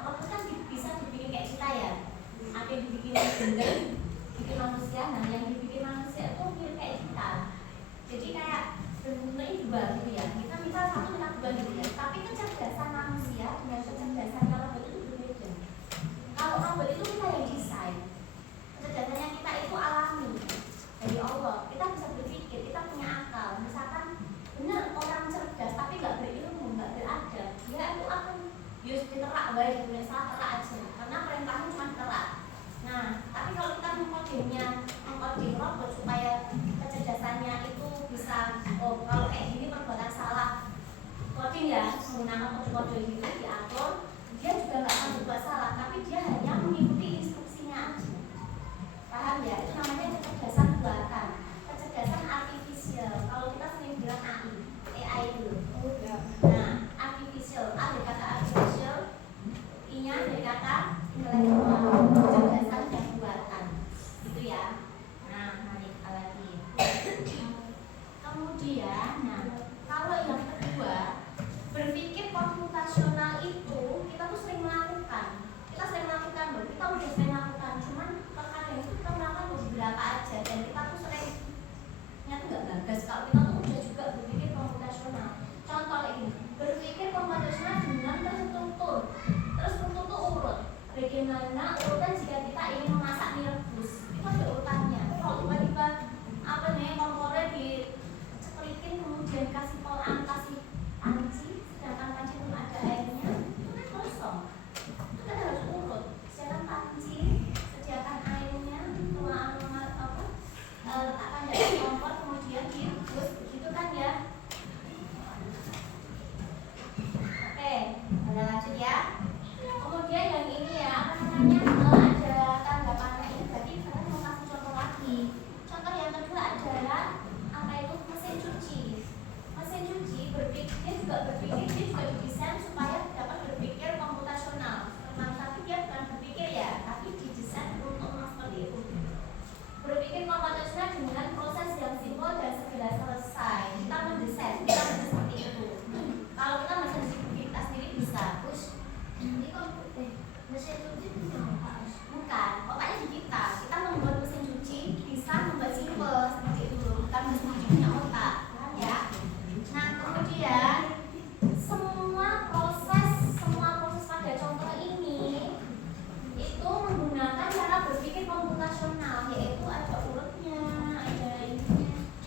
robot kan bisa dibikin kayak kita ya. Ada yang dibikin benda, bikin manusia. Nah yang dibikin manusia itu mirip kayak kita. Jadi kayak bentuknya dua gitu ya. Kita minta satu minta dua gitu ya. Tapi kecerdasan manusia dengan kecerdasan robot itu berbeda. Kalau robot itu kita yang desain, kecerdasannya kita itu alami dari Allah. Kita bisa berpikir, kita punya akal. Misalkan benar orang cerdas tapi nggak berilmu, nggak beradab, dia itu akan diterak baik, punya salah terak aja karena perintahnya cuma terak. Nah tapi kalau kita mengkoding robot supaya kecerdasannya itu bisa, oh kalau kayak gini perbuatan salah, coding ya, menggunakan kode-kode gitu diatur, dia juga nggak akan berbuat salah, tapi dia hanya mengikuti instruksinya aja. Paham ya? Itu namanya kecerdasan buatan, kecerdasan artifisial. Kalau kita sering bilang AI itu. Nah, artificial, A dari kata artificial, I-nya dari kata intelektual, kecerdasan dan buatan. Gitu ya. Nah, mari kita lagi. Kemudian, nah, kalau yang kedua, berpikir komputasional itu kita tuh sering melakukan. Kita udah sering melakukan, cuman terkadang itu kita melakukan beberapa aja dan kita tuh sering nyata nggak bagus kalau kita tuh udah juga berpikir komputasional. Contoh ini, berpikir komputasional dengan terstruktur. Terstruktur tuh urut. Bagaimana urutan jika kita ingin memasak mie rebus? Itu ada urutannya. Kalau tiba-tiba kompornya diceklikin kemudian kasih panci, sedangkan panci belum ada airnya, itu kan kosong. Itu kan harus urut. Sediakan panci, sediakan airnya, letakkan dari kompor kemudian direbus, begitu kan ya? Oke, kita lanjut ya. Kemudian yang ini ya, ada tanda panah ini, berarti saya mau kasih contoh lagi. Contoh yang kedua adalah mesin cuci. Mesin cuci dia juga didesain supaya dapat berpikir komputasional. Tapi dia bukan berpikir ya, tapi didesain untuk seperti itu. Berpikir komputasional dengan proses yang simpel dan segera selesai. Kita mendesain seperti itu. Kalau kita mesin cuci kita sendiri bisa push. Ini mesin cuci bisa bukan, otaknya di kita membuat mesin cuci bisa membuat simpel seperti itu, bukan mesin cuci punya otak, ya. Nah kemudian semua proses pada contoh ini itu menggunakan cara berpikir komputasional, yaitu ada urutnya, ada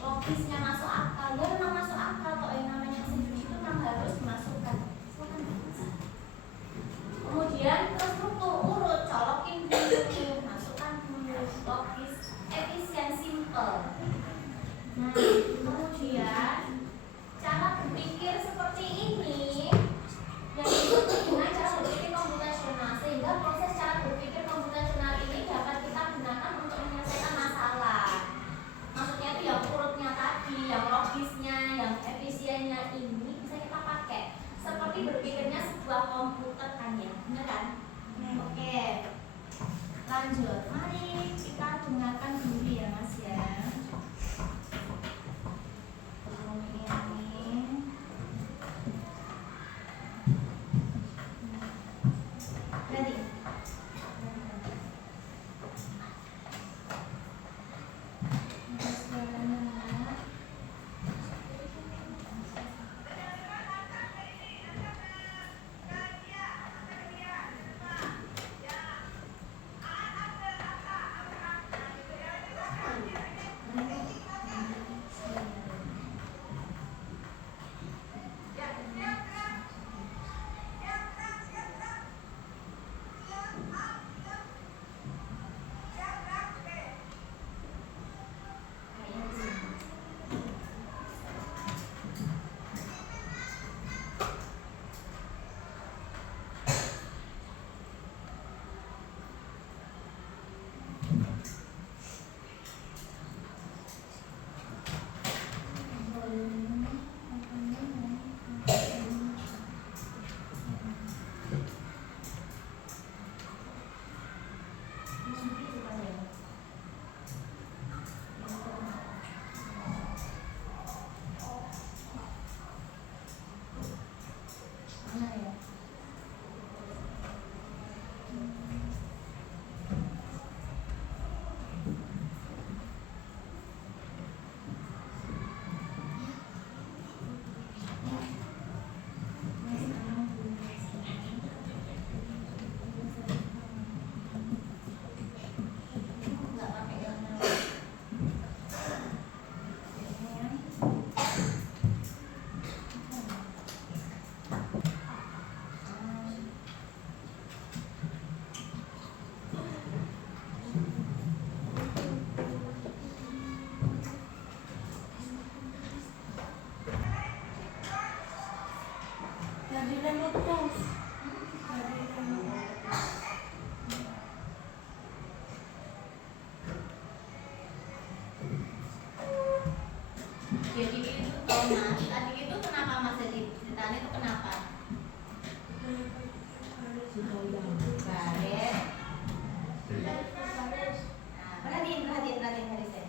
logisnya, masuk akal. Ya memang masuk akal kok, yang namanya mesin cuci itu memang harus dimasukkan. Kemudian terstruktur urut, colokin dulu, masukkan dulu, logis, efisien, simple. Nah, kemudian cara berpikir seperti ini yang disebut dengan cara berpikir komputasional, sehingga proses cara berpikir komputasional ini dapat kita gunakan untuk menyelesaikan masalah. Maksudnya itu yang urutnya tadi, yang logisnya, yang efisiennya ini bisa kita pakai seperti berpikirnya sebuah komputer kan ya, benar kan? Oke, lanjut. Mari kita dengarkan dulu ya Mas ya. Mas. Tadi itu kenapa Mas jadi ceritanya itu kenapa? Baret. Nah, perhatiin garisnya.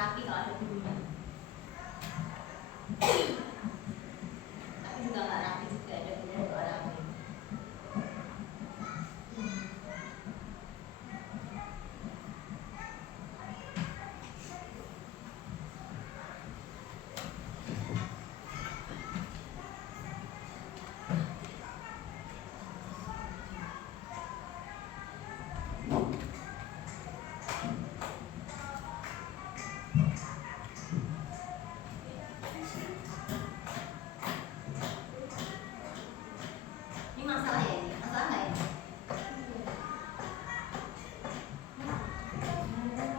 Rapi kalau ada bulunya. Tapi juga nggak rapi juga, ada bulunya juga rapi. Ini masalah ya ini? Masalah nggak ini?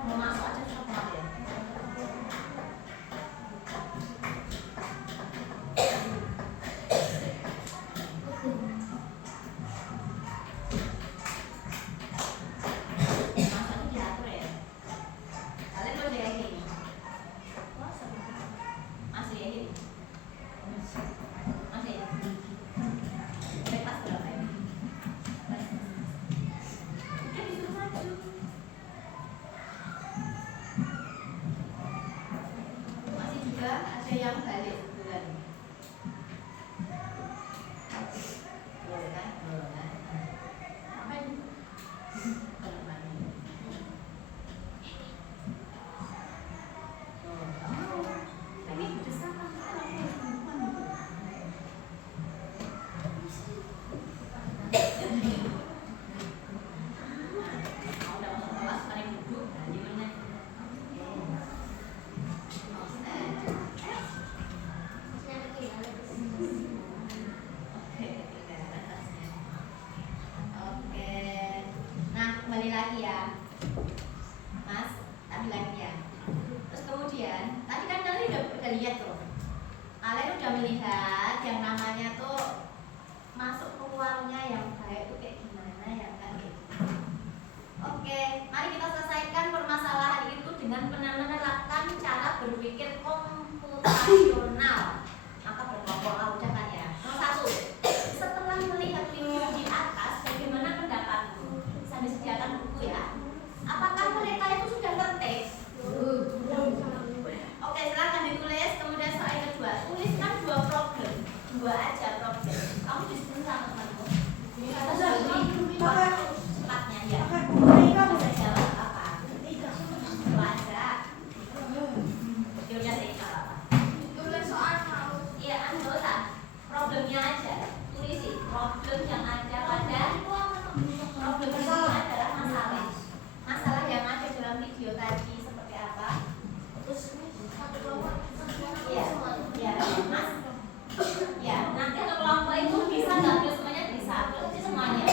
Mau masuk aja susah banget ya? Masuknya diatur ya? Kalian mau kayak gini? Masih ya gini? Masih ya? Bebas berapa ya? Udah disuruh maju. Masih juga ada yang balik sebulan. Boleh kan? Boleh. Apa ini? Kalau mandi. Tapi udah sama udah masuk kelas, mari duduk. Nah, gimana? Oke. Nah, kembali lagi ya, Mas. Tadi lagi ya. Terus kemudian, tadi kan kalian udah lihat tuh. Kalian udah melihat yang namanya tuh masuk keluarnya yang baik tuh kayak gimana ya kan? Oke, mari kita selesaikan permasalahan itu dengan menerapkan cara berpikir komputasional. Maka berkelompoklah ucapan ya. Nomor 1. Setelah melihat video di atas, bagaimana pendapatmu? Bisa disediakan buku ya. Apakah mereka itu sudah ngerti? Oke, silakan ditulis. Kemudian soal yang kedua, tuliskan 2 problem. 2 aja problem. Kamu disuruh sama temanmu. Ini kata cepatnya ya. Bisa jawab apa? Itu aja. Ya udah deh, nggak apa-apa. Tulis soal mau. Iya, nggak usah. Problemnya aja. Tulisi problem yang ada pada problem itu adalah masalah. Masalah yang ada dalam video tadi seperti apa? Terus satu kelompok Iya, iya, Mas. Ya, nanti untuk kelompok itu bisa nggak tulis semuanya bisa, tulis semuanya.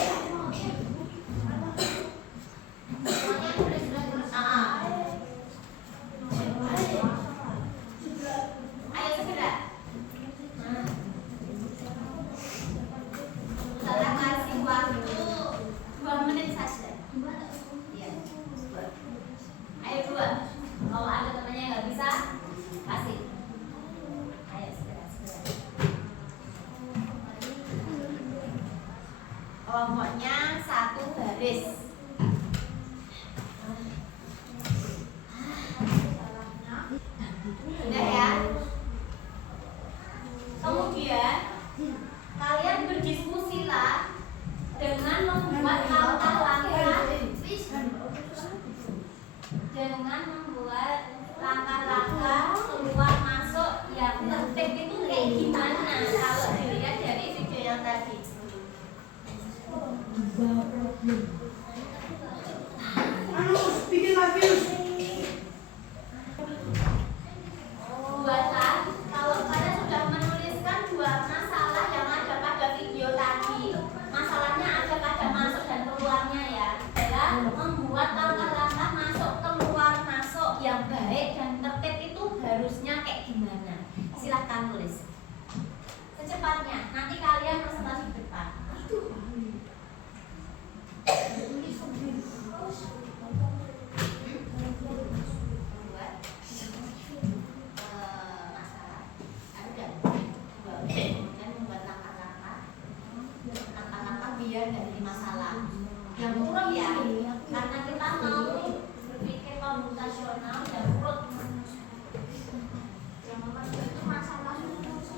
semuanya tulis Ah, ayo segera. Saya kasih waktu 2 menit saja. Iya. Ayo 2. Kalau ada temannya yang nggak bisa, kasih. Ayo segera. Kelompoknya 1 baris. Sudah ya. Kemudian kalian berdiskusilah dengan membuat langkah-langkah Bikin lagi. Buatlah, kalau kalian sudah menuliskan dua masalah yang ada pada video tadi, masalahnya ada pada masuk dan keluarnya ya, adalah membuat langkah-langkah masuk keluar masuk yang baik dan tertib itu harusnya kayak gimana? Silahkan tulis secepatnya. Nanti kalian presentasi di depan. Biar nggak jadi masalah. Yang kurang ya, karena kita mau berpikir komputasional dan urut.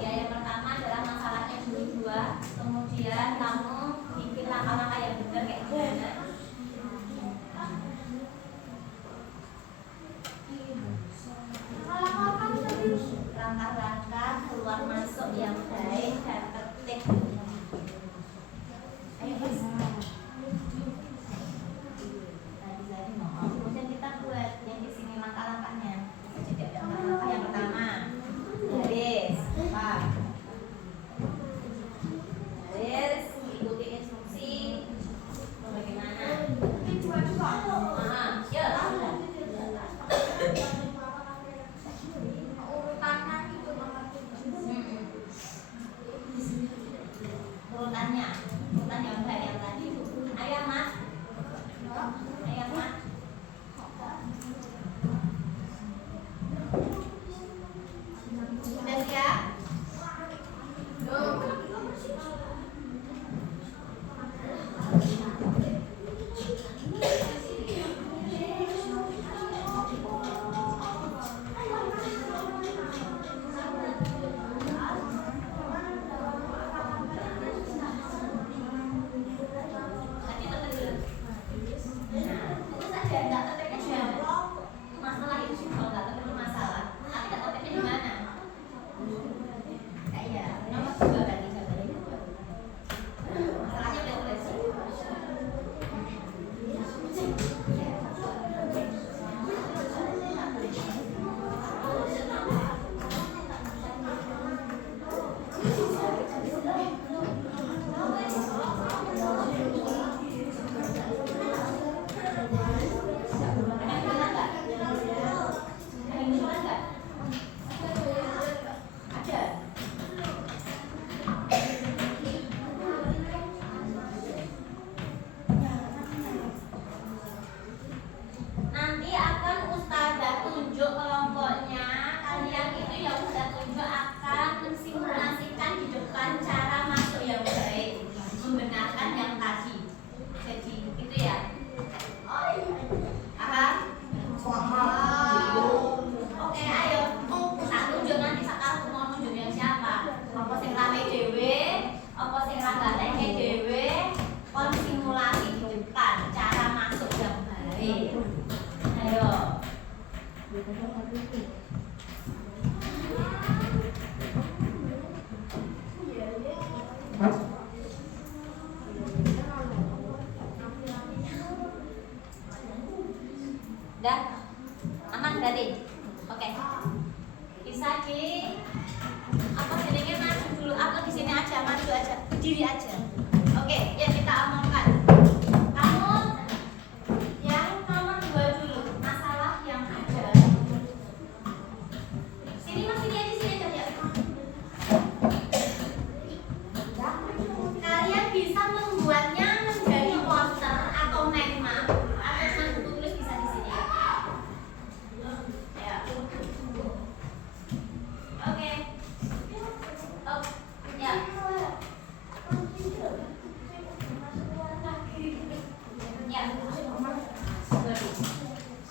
Ya, yang pertama adalah masalahnya dulu dua, kemudian kamu bikin langkah-langkah yang benar kayak gimana. Langkah-langkah keluar masuk yang baik dan tertib. Ayo guys. Tadi mau. Kemudian kita buat yang di sini langkah-langkahnya. Jadi ada langkah yang pertama. Garis. Apa? Garis. Ikuti instruksi. Bagaimana? Ya. Urutannya, urutan yang baik yang tadi. Ayo Mas. Ayo Mas. Sudah siap? Nanti akan ustazah tunjuk kelompoknya. Kalian itu yang ustazah tunjuk akan mensimulasikan di depan cara masuk yang baik, membenarkan yang tadi. Jadi itu ya. Paham? Oke, ayo. Tak tunjuk nanti sekarang mau tunjuk yang siapa? Apa sing rame dhewe? Apa sing ra galeke dhewe? Kon simulasi di depan cara masuk yang baik. Ayo. Udah? Aman berarti? Oke. Bisa di apa jenenge maju dulu atau di sini aja, maju aja, berdiri aja. Oke, ya kita omongkan. Kamu yang nomor 2 dulu, masalah yang ada. Sini Mas, sini aja ya. Kalian bisa membuatnya menjadi poster atau mind map atau buku tulis bisa di sini. Ya. Oke. Oh, ya. Ya.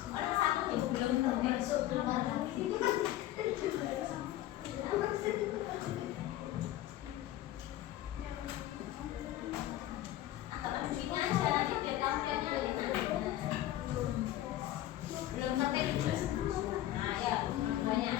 Orang satu belum masuk keluar lagi. Atau di sini aja nanti biar kamu lihatnya belum sampai terus. Nah, ya, banyak.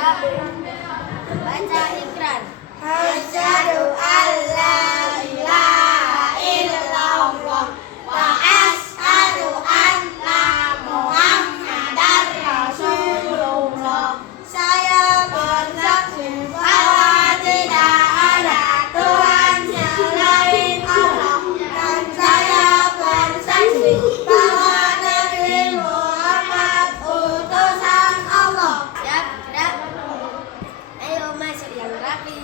Baca ikrar. Asyhadu an la ilaha illallah wa asyhadu anna Muhammadar Rasulullah. Saya bersaksi bahwa tidak ada Tuhan selain Allah, dan saya bersaksi bahwa Nabi Muhammad utusan Allah. Ya, gerak. Ayo masuk yang rapi.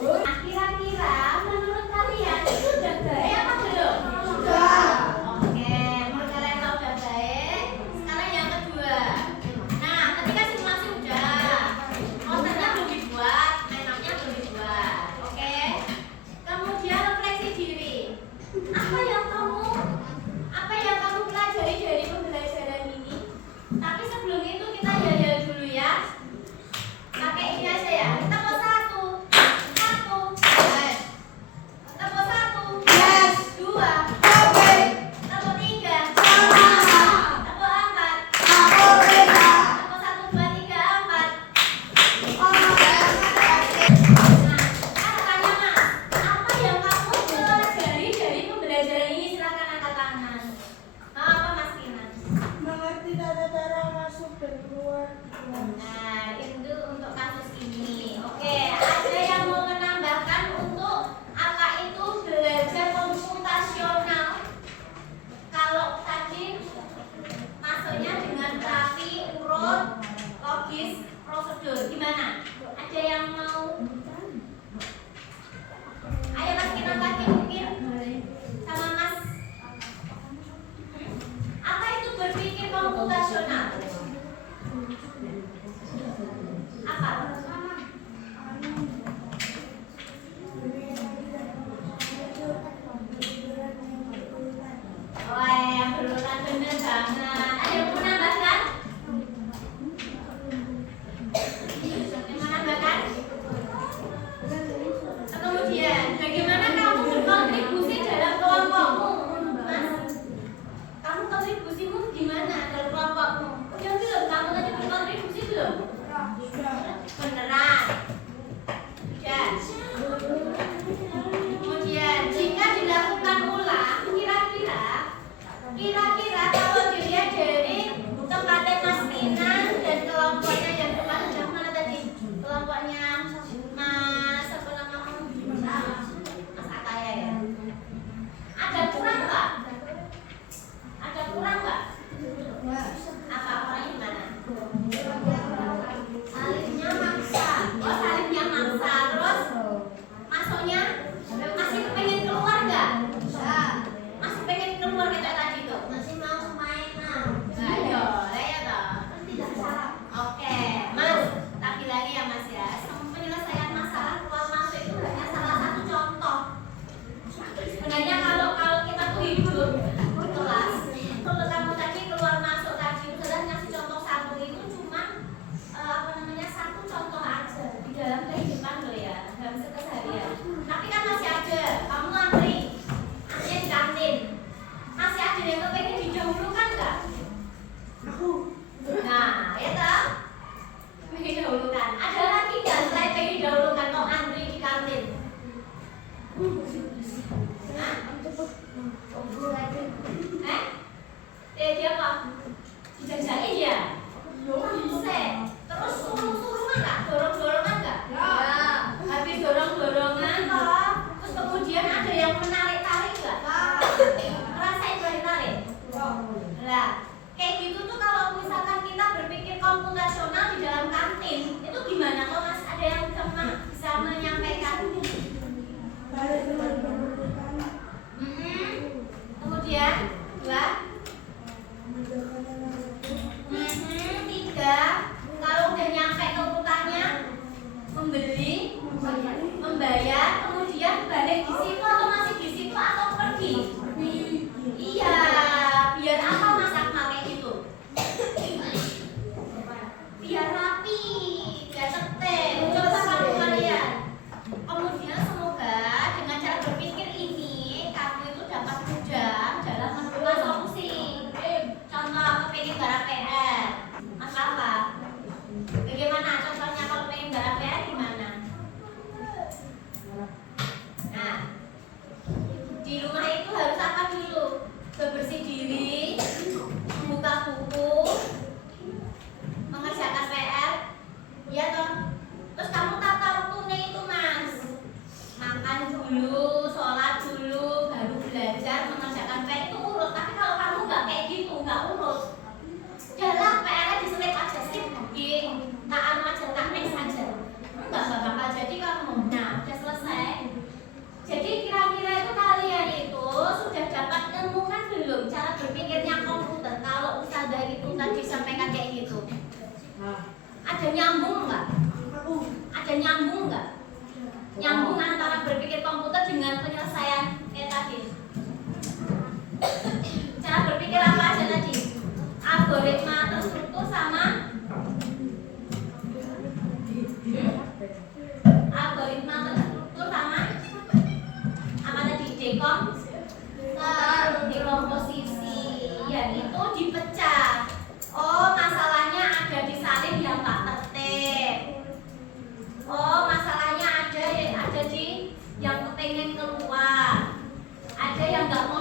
Nah, kira-kira menurut kalian itu udah baik apa belum? Sudah. Oke, menurut kalian kalau udah baik, sekarang yang kedua. Nah, ketika simulasi udah, posternya belum dibuat, mainannya belum dibuat. Oke. Kemudian refleksi diri. Apa yang kamu pelajari dari pembelajaran ini? Tapi sebelum itu kita yel-yel dulu ya. Pakai ini aja ya. Kita mau satu. Kita mau satu. Yes. Dua. Oke. Kita mau tiga. Sama. Kita mau empat. Aku bisa. Kita mau satu, dua, tiga, empat. Oh, Nah, ada tanya mas. Apa yang kamu pelajari dari pembelajaran ini? Silakan angkat tangan. Apa mas Kinan? mengerti tata cara masuk dan keluar. Nah, itu untuk kasus ini. Oke, ada yang mau menambahkan untuk apa itu belajar komputasional? Kalau tadi masuknya dengan rapi, urut, logis, prosedur, gimana? Ada yang mau? Ayo mas kita lagi mungkin sama mas. Apa itu berpikir komputasional? Apa? Wah, yang berurutan bener banget. Ada yang mau menambahkan? Yang menambahkan? Kemudian, bagaimana kamu berkontribusi dalam kelompokmu, Mas? Kamu kontribusimu gimana dalam kelompokmu? Punya ada nyambung nggak? Aku. Ada nyambung nggak? Nyambung antara berpikir komputer dengan penyelesaian kayak tadi. Cara berpikir apa aja tadi? Algoritma terstruktur sama algoritma terstruktur sama apa tadi? Dekomposisi. Ya itu dipecah. Oh, masalahnya ada di salin yang nggak tertib. Oh, masalahnya ada di yang kepengen keluar. Ada yang nggak mau